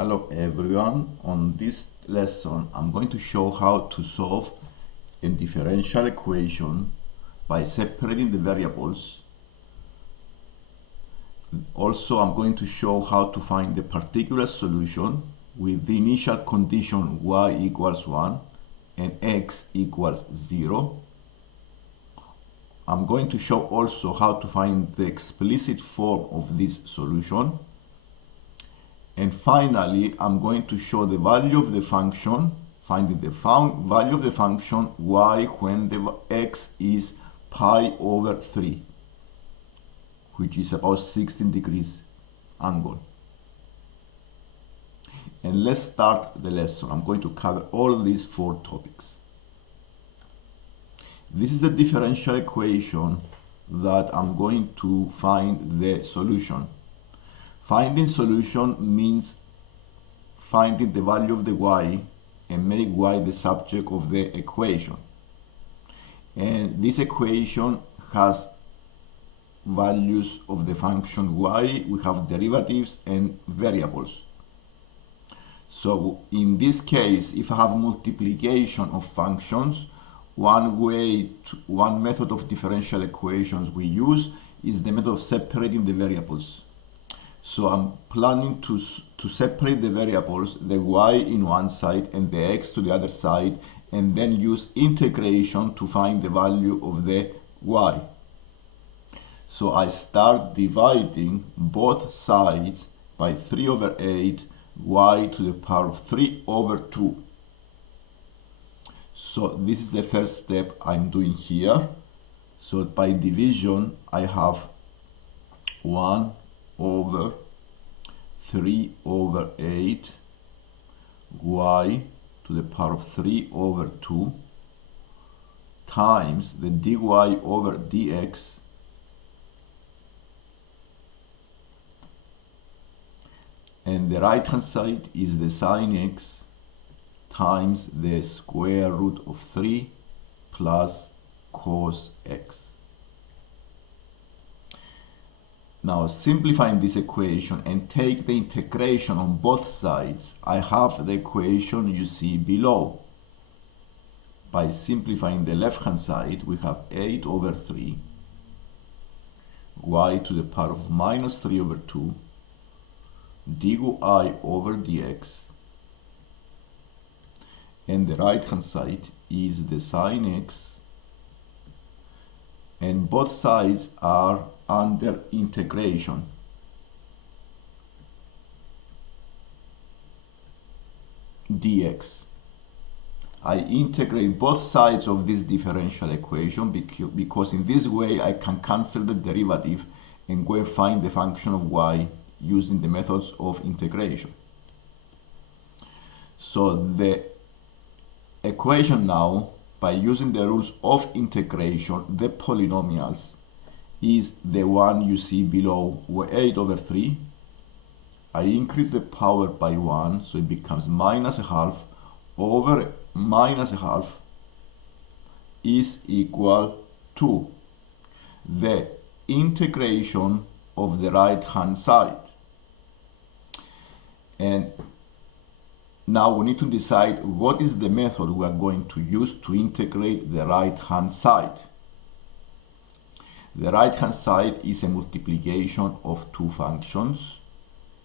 Hello everyone, on this lesson I'm going to show how to solve a differential equation by separating the variables. Also, I'm going to show how to find the particular solution with the initial condition y equals 1 and x equals 0. I'm going to show also how to find the explicit form of this solution. And finally, I'm going to show the value of the function, finding the value of the function y when the x is pi over 3, which is about 16 degrees angle. And let's start the lesson. I'm going to cover all these 4 topics. This is a differential equation that I'm going to find the solution. Finding solution means finding the value of the y and make y the subject of the equation. And this equation has values of the function y, we have derivatives and variables. So in this case, if I have multiplication of functions, one method of differential equations we use is the method of separating the variables. So I'm planning to separate the variables, the y in one side and the x to the other side, and then use integration to find the value of the y. So I start dividing both sides by 3 over 8 y to the power of 3 over 2. So this is the first step I'm doing here. So by division I have 1 over 3 over 8 y to the power of 3 over 2 times the dy over dx and the right hand side is the sine x times the square root of 3 plus cos x. Now, simplifying this equation and take the integration on both sides, I have the equation you see below. By simplifying the left-hand side, we have 8 over 3 y to the power of minus 3 over 2 dy over dx, and the right-hand side is the sine x, and both sides are under integration. Dx. I integrate both sides of this differential equation because in this way I can cancel the derivative and go and find the function of y using the methods of integration. So the equation now, by using the rules of integration, the polynomials, is the one you see below, 8 over 3. I increase the power by 1, so it becomes minus a half over minus a half is equal to the integration of the right hand side. And now we need to decide what is the method we are going to use to integrate the right hand side. The right hand side is a multiplication of 2 functions,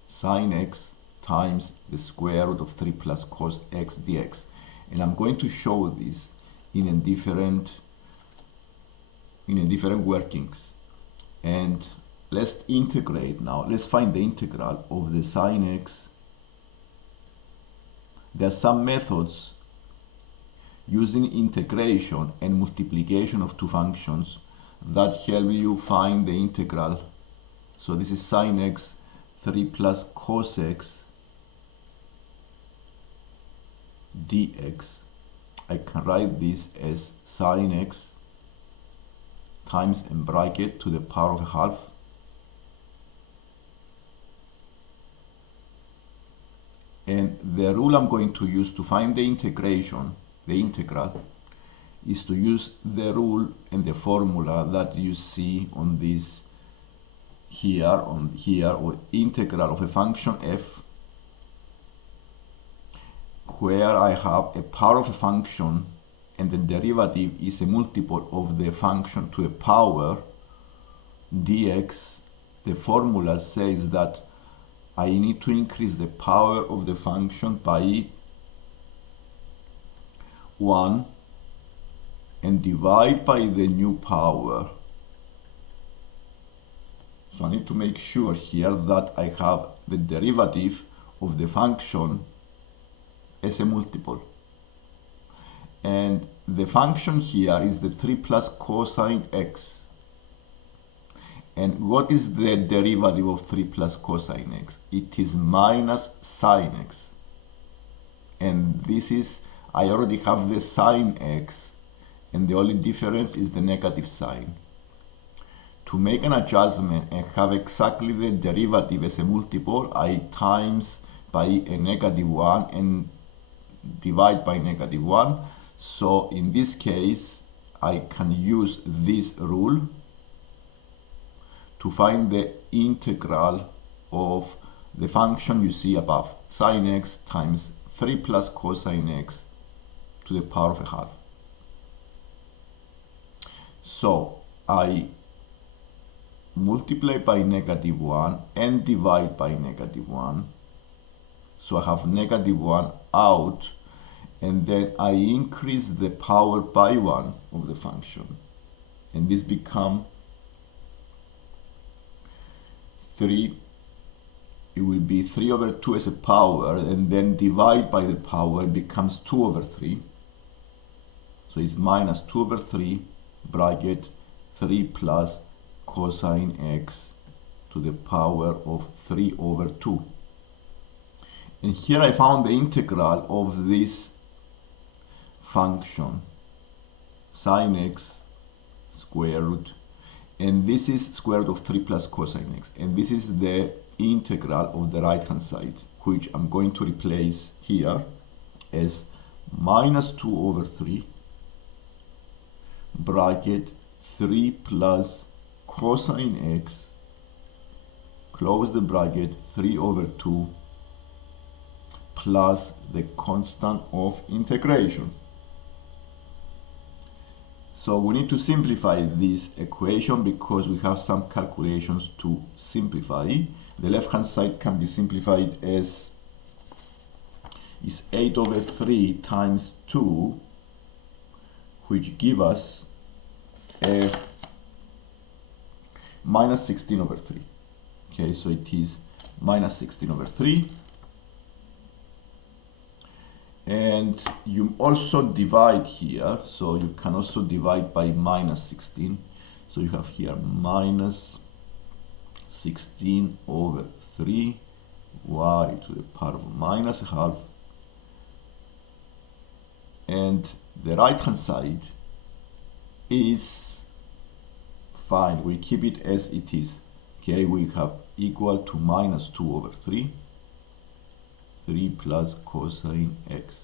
sine x times the square root of 3 plus cos x dx. And I'm going to show this in a different workings. And let's integrate now. Let's find the integral of the sine x. There are some methods using integration and multiplication of 2 functions that help you find the integral. So this is sine x 3 plus cos x dx. I can write this as sine x times in bracket to the power of a half and the rule I'm going to use to find the integral, is to use the rule and the formula that you see on this here, or integral of a function f where I have a power of a function and the derivative is a multiple of the function to a power dx, the formula says that I need to increase the power of the function by 1 and divide by the new power. So I need to make sure here that I have the derivative of the function as a multiple. And the function here is the 3 plus cosine x. And what is the derivative of 3 plus cosine x? It is minus sine x. And this is, I already have the sine x, and the only difference is the negative sign. To make an adjustment and have exactly the derivative as a multiple, I times by a negative 1 and divide by negative 1. So in this case, I can use this rule to find the integral of the function you see above, sine x times 3 plus cosine x to the power of a half. So I multiply by negative 1 and divide by negative 1. So I have negative 1 out, and then I increase the power by 1 of the function. And this becomes 3. It will be 3 over 2 as a power, and then divide by the power, it becomes 2 over 3. So it's minus 2 over 3 bracket 3 plus cosine x to the power of 3 over 2. And here I found the integral of this function, sine x square root, and this is square root of 3 plus cosine x, and this is the integral of the right hand side, which I'm going to replace here as minus 2 over 3 bracket 3 plus cosine x, close the bracket, 3 over 2 plus the constant of integration. So we need to simplify this equation because we have some calculations to simplify. The left hand side can be simplified as is 8 over 3 times 2, which give us a minus 16 over 3. Okay, so it is minus 16 over 3. And you also divide here, so you can also divide by minus 16. So you have here minus 16 over 3 y to the power of minus a half. And the right hand side is fine, we keep it as it is. Okay, we have equal to minus 2 over 3 plus cosine x,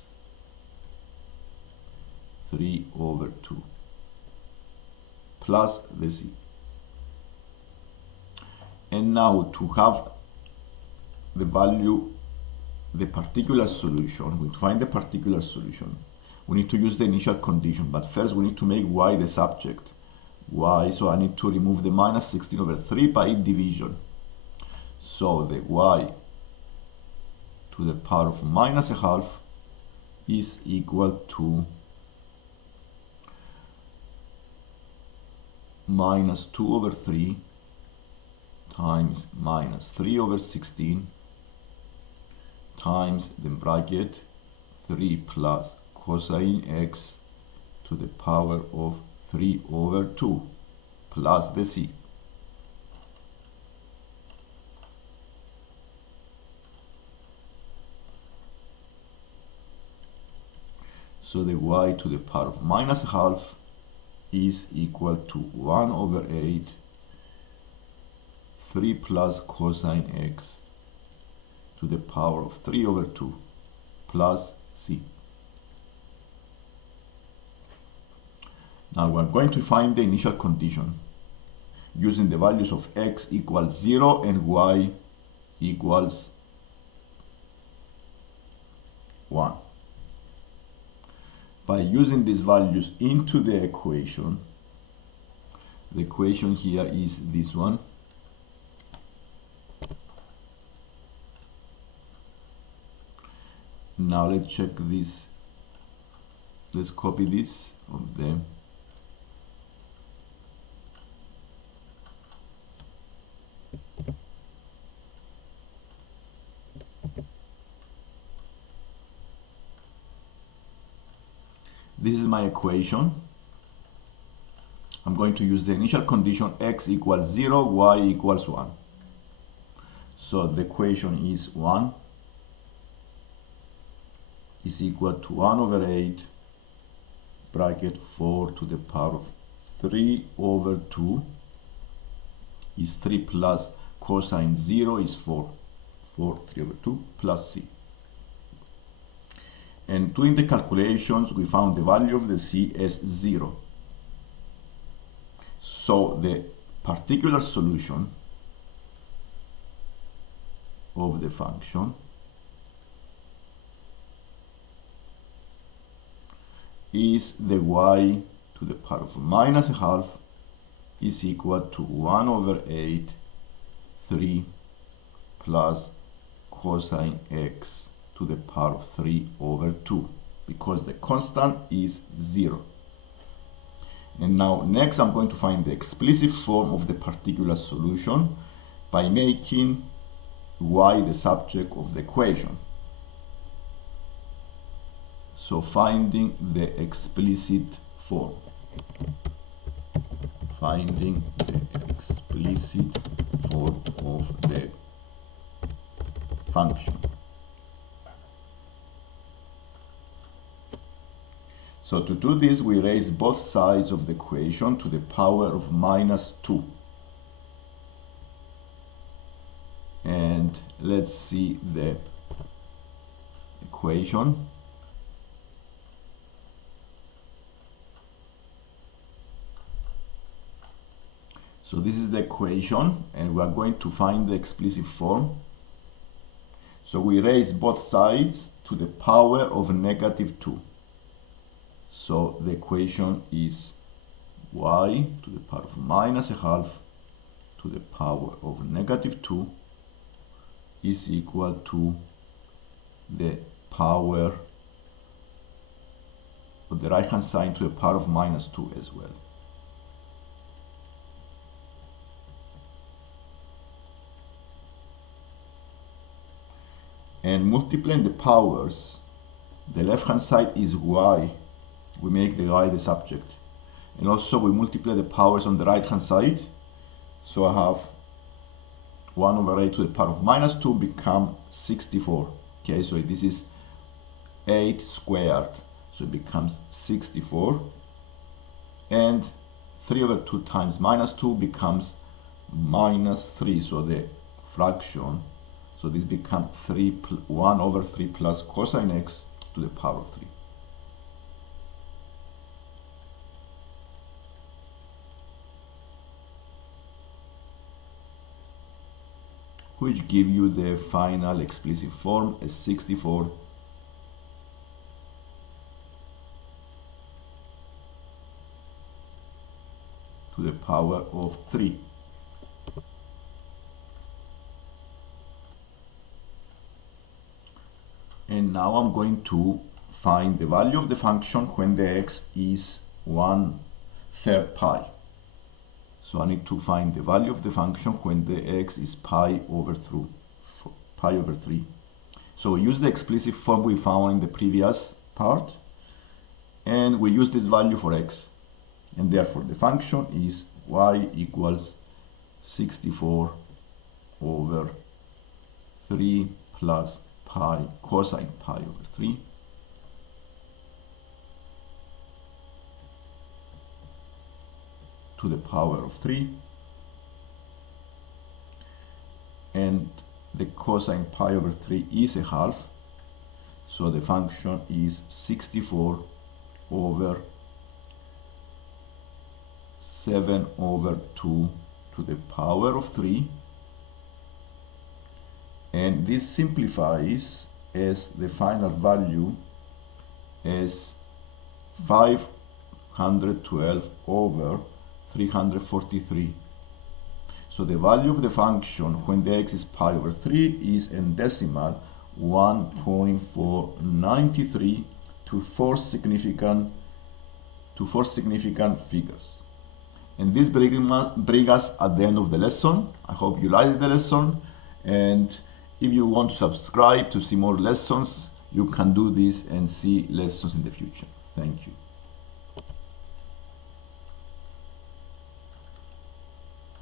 3 over 2 plus the c. And now to have the value, the particular solution, we find the particular solution, we need to use the initial condition, but first we need to make y the subject. Y, so I need to remove the minus 16 over 3 by division. So the y to the power of minus a half is equal to minus 2 over 3 times minus 3 over 16 times the bracket 3 plus cosine x to the power of 3 over 2 plus the c. So the y to the power of minus a half is equal to 1 over 8 3 plus cosine x to the power of 3 over 2 plus c. Now we're going to find the initial condition using the values of x equals 0 and y equals 1. by using these values into the equation. The equation here is this one. Now let's check this. Let's copy this of them. This is my equation. I'm going to use the initial condition x equals 0, y equals 1. So the equation is 1 is equal to 1 over 8 bracket 4 to the power of 3 over 2 is 3 plus cosine 0 is 4. 3 over 2 plus c. And doing the calculations, we found the value of the c as 0. So the particular solution of the function is the y to the power of minus a half is equal to 1 over 8, 3 plus cosine x to the power of 3 over 2, because the constant is 0. And now next I'm going to find the explicit form of the particular solution by making y the subject of the equation. So finding the explicit form. Finding the explicit form of the function. So to do this, we raise both sides of the equation to the power of minus 2. And let's see the equation. So this is the equation, and we are going to find the explicit form. So we raise both sides to the power of negative 2. So the equation is y to the power of minus a half to the power of negative 2 is equal to the power of the right hand side to the power of minus 2 as well. And multiplying the powers, the left hand side is y. We make the y the subject. And also we multiply the powers on the right hand side. So I have 1 over 8 to the power of minus 2 become 64. Okay, so this is 8 squared. So it becomes 64. And 3 over 2 times minus 2 becomes minus 3. So the fraction, so this becomes 1 over 3 plus cosine x to the power of 3. Which give you the final explicit form as 64 to the power of 3. And now I'm going to find the value of the function when the x is 1/3 pi. So I need to find the value of the function when the x is pi over 3. So we use the explicit form we found in the previous part, and we use this value for x. And therefore the function is y equals 64 over 3 plus pi cosine pi over 3 to the power of 3, and the cosine pi over 3 is a half, so the function is 64 over 7 over 2 to the power of 3, and this simplifies as the final value as 512 over 343. So the value of the function when the x is pi over 3 is in decimal 1.493 to four significant figures. And this brings us at the end of the lesson. I hope you liked the lesson, and if you want to subscribe to see more lessons, you can do this and see lessons in the future. Thank you.